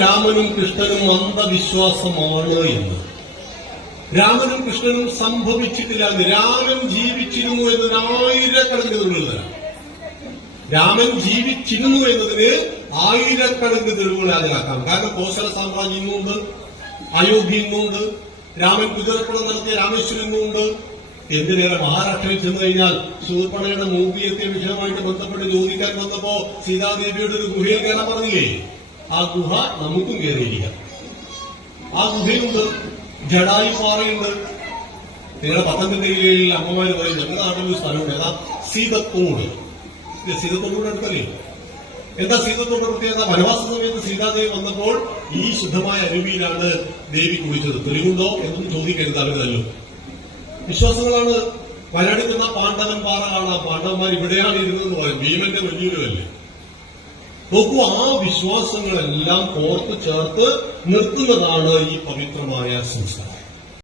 രാമനും കൃഷ്ണനും അന്ധവിശ്വാസമാണ് എന്ന്. രാമനും കൃഷ്ണനും സംഭവിച്ചിട്ടില്ല രാമൻ ജീവിച്ചിരുന്നു എന്നതിന് ആയിരക്കണക്കിന് തെളിവുകൾ രാമൻ ജീവിച്ചിരുന്നു എന്നതിന് ആയിരക്കണക്കിന് തെളിവുകൾ ഹാജരാക്കാം. കാരണം കോശല സാമ്രാജ്യം ഇന്നുണ്ട് അയോധ്യ ഇന്നുണ്ട് രാമൻ കുതിരപ്പണം നടത്തിയ രാമേശ്വരം ഇന്നുണ്ട്. എന്തിനേറെ മഹാരാഷ്ട്രയിൽ ചെന്ന് കഴിഞ്ഞാൽ ശൂർപ്പണയുടെ മൂവിയത്തെ വിഷയമായിട്ട് ബന്ധപ്പെട്ട് ചോദിക്കാൻ വന്നപ്പോ സീതാദേവിയുടെ ഒരു ഗുഹയിൽ കയറാൻ പറഞ്ഞില്ലേ? ആ ഗുഹ നമുക്കും കയറിയിരിക്കാം. ആ ഗുഹയുണ്ട് ജഡായു പാറയുണ്ട്. നിങ്ങളുടെ പത്തനംതിട്ട ജില്ലയിൽ അമ്മമാര് പറയും ഞങ്ങളുടെ നാട്ടിൽ ഒരു സ്ഥലമുണ്ട് ഏതാ സീതത്തോട്. സീതത്തോട് അടുത്തല്ലേ? എന്താ സീതത്തോട് പ്രത്യേകത വനവാസ സമയത്ത് സീതാദേവി വന്നപ്പോൾ ഈ ശുദ്ധമായ അരുവിയിലാണ് ദേവി കുളിച്ചത്. തെളിവുണ്ടോ എന്നൊന്നും ചോദിക്കരുത് വിശ്വാസങ്ങളാണ് വരടിക്കുന്ന പാണ്ഡവൻ പാറ കാണാം. പാണ്ഡവന്മാർ ഇവിടെയാണ് ഇരുന്നതെന്ന് പറയും. ഭീമന്റെ വലിയൊരുവല്ലേ നോക്കൂ ആ വിശ്വാസങ്ങളെല്ലാം കോർത്ത് ചേർത്ത് നിർത്തുന്നതാണ് ഈ പവിത്രമായ സംസ്കാരം